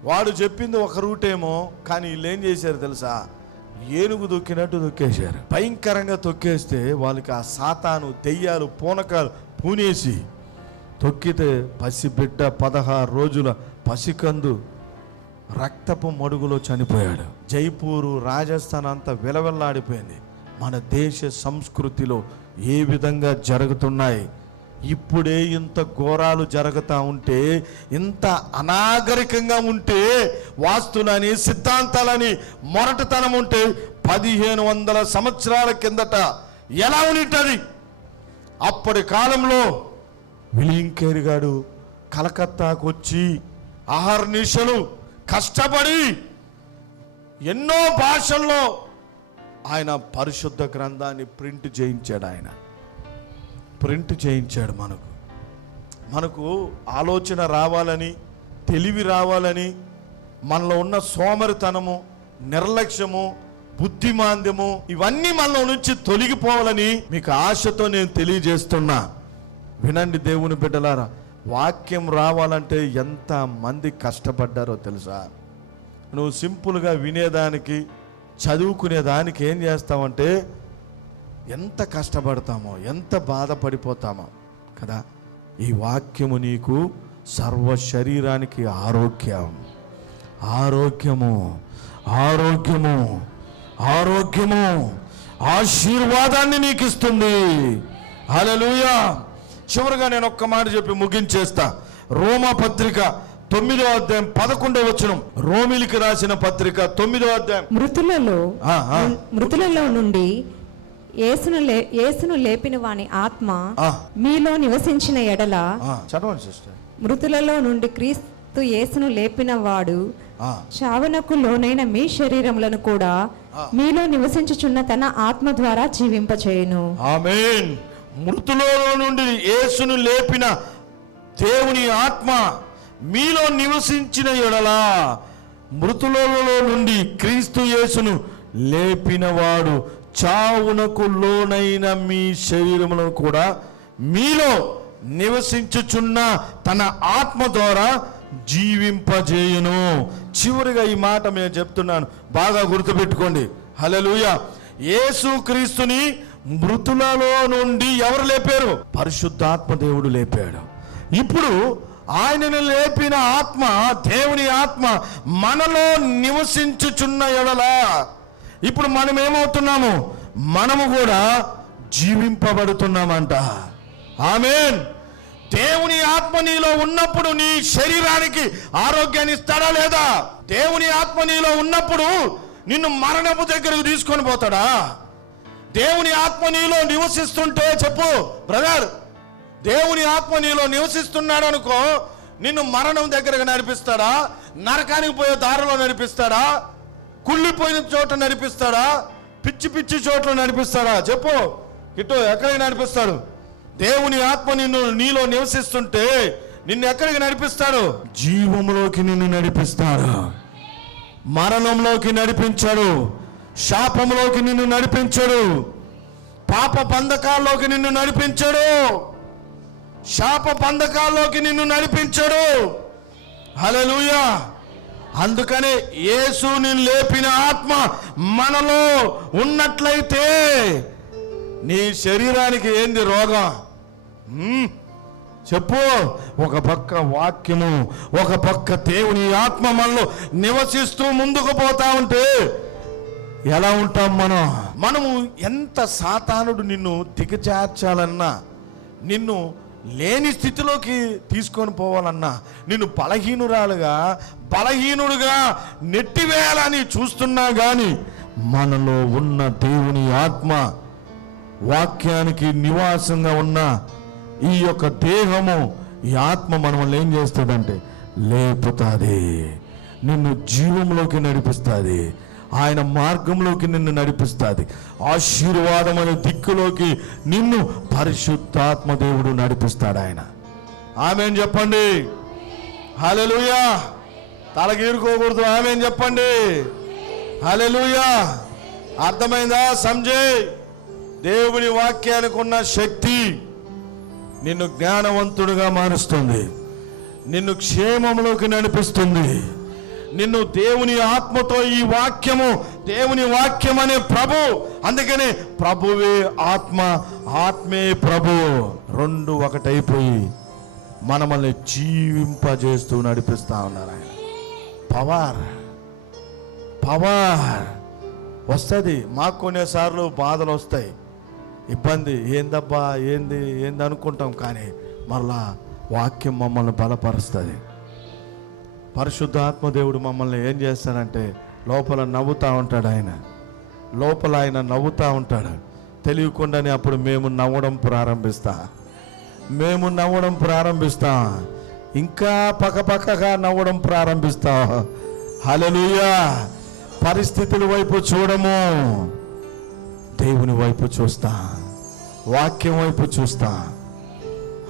వాడు చెప్పింది ఒక రూట్ ఏమో, కానీ వీళ్ళు ఏం చేశారు తెలుసా, ఏనుగు దొక్కినట్టు దొక్కేశారు. భయంకరంగా తొక్కేస్తే వాళ్ళకి ఆ సాతాను, దెయ్యాలు, పూనకాలు పూనేసి తొక్కితే పసిబిడ్డ 16 రోజుల పసికందు రక్తపు మడుగులో చనిపోయాడు. జైపూరు, రాజస్థాన్ అంతా విలవిల్లాడిపోయింది. మన దేశ సంస్కృతిలో ఏ విధంగా జరుగుతున్నాయి, ఇప్పుడే ఇంత ఘోరాలు జరుగుతూ ఉంటే, ఇంత అనాగరికంగా ఉంటే, వాస్తులని సిద్ధాంతాలని మొరటతనం ఉంటే 1500 సంవత్సరాల కిందట ఎలా ఉంటది? అప్పటి కాలంలో విలియం కేరీ గారు కలకత్తాకు వచ్చి అహర్నిశలు కష్టపడి ఎన్నో భాషల్లో ఆయన పరిశుద్ధ గ్రంథాన్ని ప్రింట్ చేయించాడు. మనకు ఆలోచన రావాలని, తెలివి రావాలని, మనలో ఉన్న సోమరితనము, నిర్లక్ష్యము, బుద్ధిమాంద్యము ఇవన్నీ మనలో నుంచి తొలగిపోవాలని మీకు ఆశతో నేను తెలియజేస్తున్నా. వినండి దేవుని బిడ్డలారా, వాక్యం రావాలంటే ఎంత మంది కష్టపడ్డారో తెలుసా? నువ్వు సింపుల్గా వినేదానికి, చదువుకునేదానికి ఏం చేస్తావంటే ఎంత కష్టపడతామో, ఎంత బాధపడిపోతామో కదా. ఈ వాక్యము నీకు సర్వ శరీరానికి ఆరోగ్యము ఆశీర్వాదాన్ని నీకు ఇస్తుంది. హల్లెలూయా. చివరిగా నేను ఒక్క మాట చెప్పి ముగించేస్తా. రోమా పత్రిక 9వ అధ్యాయం 11వ వచనం, రోమిలికి రాసిన పత్రిక 9వ అధ్యాయం. మృతులలో నుండి యేసును లేపిన వాని ఆత్మ మీలో నివసించిన ఎడల, చదవండి సిస్టర్. మృతులలో నుండి క్రీస్తు యేసును లేపిన వాడు చావనకు లోనైన మీ శరీరములను కూడా మీలో నివసించుచున్న తన ఆత్మ ద్వారా జీవింపచేయును. ఆమేన్. మృతులలో నుండి యేసును లేపిన దేవుని ఆత్మ మీలో నివసించిన ఎడల, మృతులలో నుండి క్రీస్తు యేసును లేపినవాడు చావునకు లోనైన మీ శరీరములను కూడా మీలో నివసించుచున్న తన ఆత్మ ద్వారా జీవింపజేయును. చివరిగా ఈ మాట నేను చెప్తున్నాను, బాగా గుర్తుపెట్టుకోండి. హల్లెలూయా. యేసు క్రీస్తుని మృతులలో నుండి ఎవరు లేపారు? పరిశుద్ధాత్మ దేవుడు లేపాడు. ఇప్పుడు ఆయనను లేపిన ఆత్మ, దేవుని ఆత్మ మనలో నివసించుచున్న ఎడల, ఇప్పుడు మనం ఏమవుతున్నాము? మనము కూడా జీవింపబడుతున్నామంట. ఆమేన్. దేవుని ఆత్మ నీలో ఉన్నప్పుడు నీ శరీరానికి ఆరోగ్యాన్ని ఇస్తాడా లేదా? దేవుని ఆత్మ నీలో ఉన్నప్పుడు నిన్ను మరణపు దగ్గరకు తీసుకొని పోతాడా? దేవుని ఆత్మ నీలో నివసిస్తుంటే చెప్పు బ్రదర్, దేవుని ఆత్మ నీలో నివసిస్తున్నాడు అనుకో, నిన్ను మరణం దగ్గరకు నడిపిస్తాడా? నరకానికి పోయే దారిలో నడిపిస్తాడా? కుళ్ళిపోయిన చోట నడిపిస్తాడా? పిచ్చి చోట్ల నడిపిస్తాడా? చెప్పు. ఇటు ఎక్కడైనా నడిపిస్తాడు. దేవుని ఆత్మ నీలో నివసిస్తుంటే నిన్ను ఎక్కడికి నడిపిస్తాడు? జీవములోకి నిన్ను నడిపిస్తాడు. మరణంలోకి నడిపించాడు, శాపంలోకి నిన్ను నడిపించాడు, పాప బంధకాల్లోకి నిన్ను నడిపించాడు, శాప బంధకాల్లోకి నిన్ను నడిపించాడు. హల్లెలూయా. అందుకనే యేసు నిన్ను లేపిన ఆత్మ మనలో ఉన్నట్లయితే నీ శరీరానికి ఏంది రోగం? చెప్పు. ఒక పక్క వాక్యము, ఒక పక్క దేవుని ఆత్మ మనలో నివసిస్తూ ముందుకు పోతా ఉంటే ఎలా ఉంటాం మనము ఎంత సాతానుడు నిన్ను దిగజార్చాలన్నా, నిన్ను లేని స్థితిలోకి తీసుకొని పోవాలన్నా, నిన్ను బలహీనుడుగా నెట్టివేయాలని చూస్తున్నా కానీ మనలో ఉన్న దేవుని ఆత్మ, వాక్యానికి నివాసంగా ఉన్న ఈ యొక్క దేహము, ఈ ఆత్మ మనల్ని ఏం చేస్తుందంటే లేపుతుంది, నిన్ను జీవంలోకి నడిపిస్తుంది, ఆయన మార్గంలోకి నిన్ను నడిపిస్తుంది, ఆశీర్వాదమైన దిక్కులోకి నిన్ను పరిశుద్ధాత్మ దేవుడు నడిపిస్తాడు. ఆయన ఆమేన్ చెప్పండి. హల్లెలూయా. తలగీరుకోకూడదు. ఆమేన్ చెప్పండి. హల్లెలూయా. అర్థమైందా? సంజయ్, దేవుని వాక్యానికి ఉన్న శక్తి నిన్ను జ్ఞానవంతుడిగా మారుస్తుంది, నిన్ను క్షేమంలోకి నడిపిస్తుంది, నిన్ను దేవుని ఆత్మతో ఈ వాక్యము, దేవుని వాక్యం అనే ప్రభు, అందుకనే ప్రభువే ఆత్మ, ఆత్మే ప్రభు, రెండు ఒకటైపోయి మనల్ని జీవింపజేస్తూ నడిపిస్తా ఉన్నారు. ఆయన పవర్ వస్తుంది. మాకు కొన్నిసార్లు బాధలు వస్తాయి, ఇబ్బంది, ఏందబ్బా ఏంది అనుకుంటాం, కానీ మళ్ళా వాక్యం మమ్మల్ని బలపరుస్తుంది. పరిశుద్ధాత్మ దేవుడు మమ్మల్ని ఏం చేస్తాడంటే లోపల నవ్వుతూ ఉంటాడు. ఆయన నవ్వుతూ ఉంటాడు. తెలియకుండానే అప్పుడు మేము నవ్వడం ప్రారంభిస్తాం, ఇంకా పక్కగా నవ్వడం ప్రారంభిస్తాం. హల్లెలూయా. పరిస్థితుల వైపు చూడము, దేవుని వైపు చూస్తా, వాక్యం వైపు చూస్తా.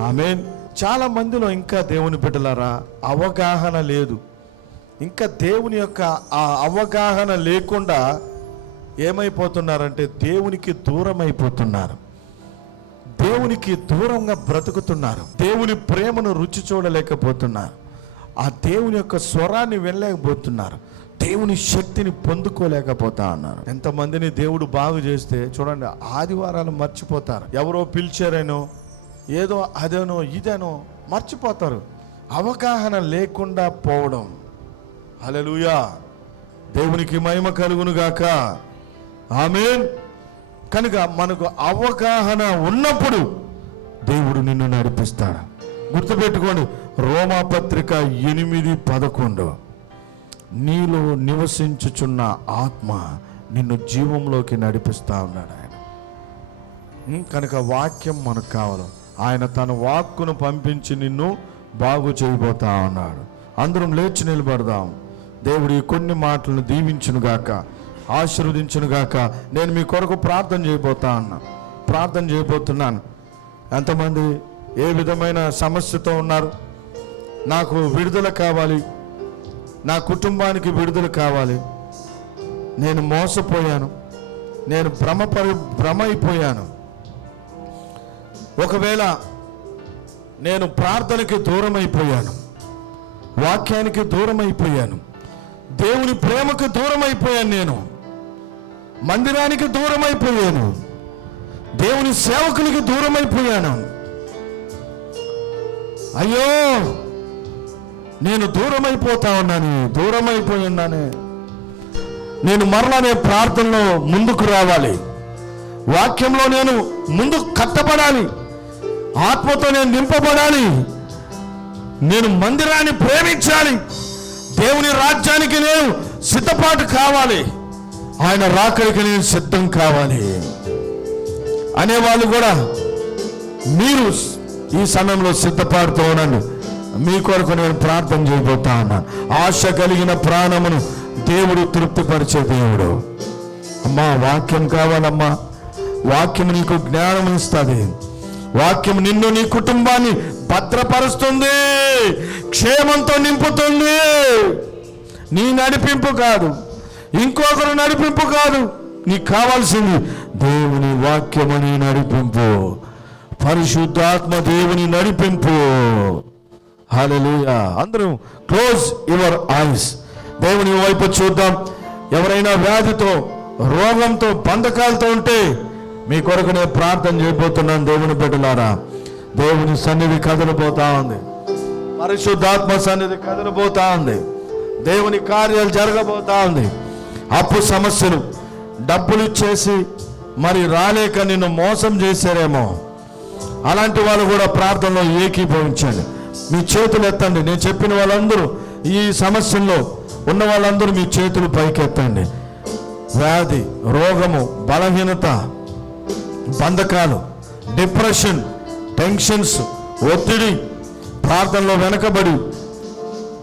ఆమేన్. చాలా మందిలో ఇంకా దేవుని బిడ్డలారా అవగాహన లేదు. ఇంకా దేవుని యొక్క ఆ అవగాహన లేకుండా ఏమైపోతున్నారంటే దేవునికి దూరం అయిపోతున్నారు, దేవునికి దూరంగా బ్రతుకుతున్నారు, దేవుని ప్రేమను రుచి చూడలేకపోతున్నారు, ఆ దేవుని యొక్క స్వరాన్ని వినలేకపోతున్నారు, దేవుని శక్తిని పొందుకోలేకపోతా ఉన్నారు. ఎంతమందిని దేవుడు బాగు చేస్తే చూడండి, ఆదివారాలు మర్చిపోతారు. ఎవరో పిలిచారేనో, ఏదో అదేనో ఇదేనో మర్చిపోతారు. అవగాహన లేకుండా పోవడం. హల్లెలూయా. దేవునికి మహిమ కలుగును గాక. ఆమేన్. కనుక మనకు అవగాహన ఉన్నప్పుడు దేవుడు నిన్ను నడిపిస్తాడు. గుర్తుపెట్టుకోండి, రోమాపత్రిక 8:11, నీలో నివసించుచున్న ఆత్మ నిన్ను జీవంలోకి నడిపిస్తా ఉన్నాడు ఆయన. కనుక వాక్యం మనకు కావాలి. ఆయన తన వాక్కును పంపించి నిన్ను బాగు చేయబోతా ఉన్నాడు. అందరం లేచి నిలబడదాం. దేవుడి కొన్ని మాటలను దీవించునుగాక, ఆశీర్వదించునుగాక. నేను మీ కొరకు ప్రార్థన చేయబోతున్నాను. ఎంతమంది ఏ విధమైన సమస్యతో ఉన్నారు? నాకు విడుదల కావాలి, నా కుటుంబానికి విడుదల కావాలి, నేను మోసపోయాను, నేను భ్రమ అయిపోయాను, ఒకవేళ నేను ప్రార్థనకి దూరం అయిపోయాను, వాక్యానికి దూరం అయిపోయాను, దేవుని ప్రేమకు దూరం అయిపోయాను, నేను మందిరానికి దూరం అయిపోయాను, దేవుని సేవకునికి దూరం అయిపోయాను, అయ్యో నేను దూరం అయిపోయినానే, నేను మరలా ప్రార్థనలో ముందుకు రావాలి, వాక్యంలో నేను ముందుకు కట్టబడాలి, ఆత్మతో నేను నింపబడాలి, నేను మందిరాన్ని ప్రేమించాలి, దేవుని రాజ్యానికి నేను సిద్ధపాటు కావాలి, ఆయన రాకడికి నేను సిద్ధం కావాలి అనేవాళ్ళు కూడా మీరు ఈ సమయంలో సిద్ధపాటుతో ఉండండి. మీ కొరకు నేను ప్రార్థన చేయబోతా ఉన్నాను. ఆశ కలిగిన ప్రాణమును దేవుడు తృప్తిపరిచే దేవుడు. అమ్మా, వాక్యం కావాలమ్మా. వాక్యం నీకు జ్ఞానం ఇస్తుంది. వాక్యం నిన్ను, నీ కుటుంబాన్ని భద్రపరుస్తుంది, క్షేమంతో నింపుతుంది. నీ నడిపింపు కాదు, ఇంకొకరు నడిపింపు కాదు, నీకు కావాల్సింది దేవుని వాక్యమని నడిపింపు, పరిశుద్ధాత్మ దేవుని నడిపింపు. హల్లెలూయా. అందరూ క్లోజ్ యువర్ ఐస్, దేవుని వైపు చూద్దాం. ఎవరైనా వ్యాధితో, రోగంతో, బంధకాలతో ఉంటే మీ కొరకు నేను ప్రార్థన చేయబోతున్నాను. దేవుని బిడ్డలారా, దేవుని సన్నిధి కదలిపోతా ఉంది, పరిశుద్ధాత్మ సన్నిధి కదలిపోతా ఉంది, దేవుని కార్యాలు జరగబోతా ఉంది. అప్పు సమస్యలు, డబ్బులు ఇచ్చేసి మరి రాలేక నిన్ను మోసం చేశారేమో, అలాంటి వాళ్ళు కూడా ప్రార్థనలో ఏకీభవించండి. మీ చేతులు ఎత్తండి. నేను చెప్పిన వాళ్ళందరూ, ఈ సమస్యల్లో ఉన్న వాళ్ళందరూ మీ చేతులు పైకెత్తండి. వ్యాధి, రోగము, బలహీనత, బంధకాలు, డిప్రెషన్, టెన్షన్స్, ఒత్తిడి, ప్రార్థనలో వెనకబడి,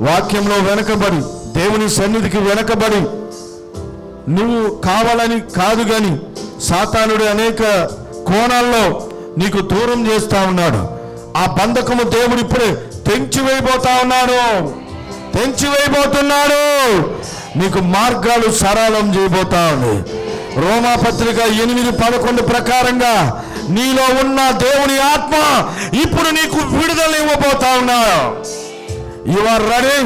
వాక్యంలో వెనకబడి, దేవుని సన్నిధికి వెనకబడి, నువ్వు కావాలని కాదు కానీ సాతానుడు అనేక కోణాల్లో నీకు దూరం చేస్తా ఉన్నాడు. ఆ బంధకము దేవుడు ఇప్పుడే తెంచివేయబోతా ఉన్నాడు, తెంచివేయబోతున్నాడు. నీకు మార్గాలు సరళం చేయబోతా ఉంది. రోమాపత్రిక 8:11 ప్రకారంగా నీలో ఉన్న దేవుని ఆత్మ ఇప్పుడు నీకు విడుదల ఇవ్వబోతా ఉన్నాడు. You are ready?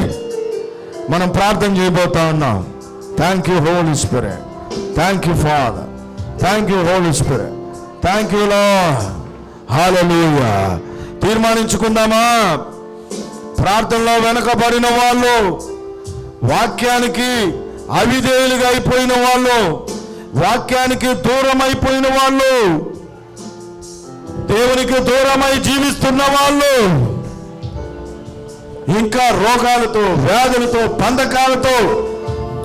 మనం ప్రార్థన చేయబోతా ఉన్నాం. Thank you holy spirit, thank you father, thank you holy spirit, thank you lord. Hallelujah. తీర్మానించుకుందామా? ప్రార్థనలో వెనకబడిన వాళ్ళు, వాక్యానికి అవిధేయులుగా అయిపోయిన వాళ్ళు, వాక్యానికి దూరం అయిపోయిన వాళ్ళు, దేవునికి దూరమై జీవిస్తున్న వాళ్ళు, ఇంకా రోగాలతో, వ్యాధులతో, బంధకాలతో,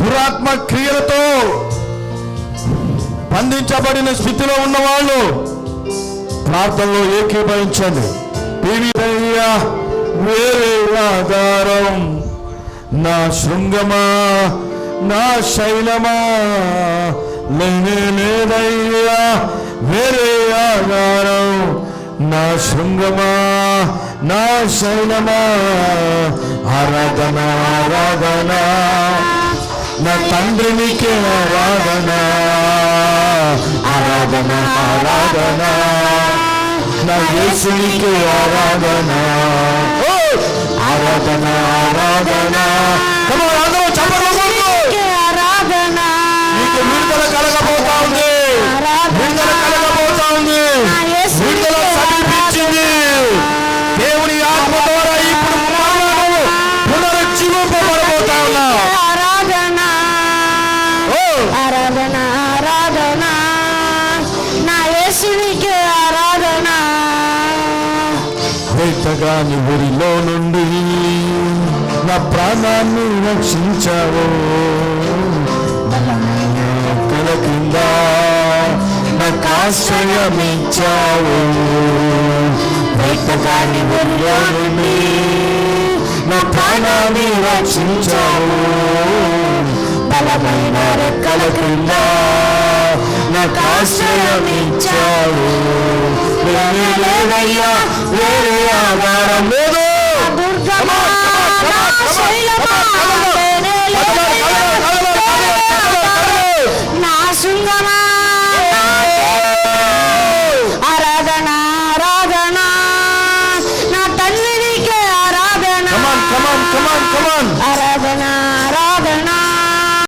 దురాత్మ క్రియలతో బంధించబడిన స్థితిలో ఉన్న వాళ్ళు ప్రార్థనలో ఏకీభవించండి. వేరే ఆధారం, నా శృంగమా, నా శైలమా, లేనే లేదయ్యా వేరే ఆధారం, నా శృంగమా, నా శైలమా. ఆరాధన ఆరాధన, నా తండ్రి నీకే ఆరాధన, ఆరాధన ఆరాధన, నా యేసు నీకే ఆరాధన, ఆరాధన ఆరాధన. అందరూ చప్పట్లు కొట్టు. నీకు విడుదల కలగబోతా ఉంది, విడుదల కలగబోతా ఉంది, విడుదల సమీపించింది. దేవుని ఆత్మ ద్వారా ఇప్పుడు మరణము పునరుజ్జీవింపబడబోతా ఉన్నా. ఆరాధన ఆరాధన ఆరాధన, నా యేసునికి ఆరాధన. వేటగాని ఊరిలో నుండి నా ప్రాణాన్ని రక్షించావు, కల కింద నాకు ఆశ్రయమిచ్చావు. వేటగాని ఊరిలో నుండి నా ప్రాణాన్ని రక్షించావు, బలమైన రెక్కల కింద నాకు ఆశ్రయమిచ్చావు. లేదయ్యా వేరే ఆధారం లేదు.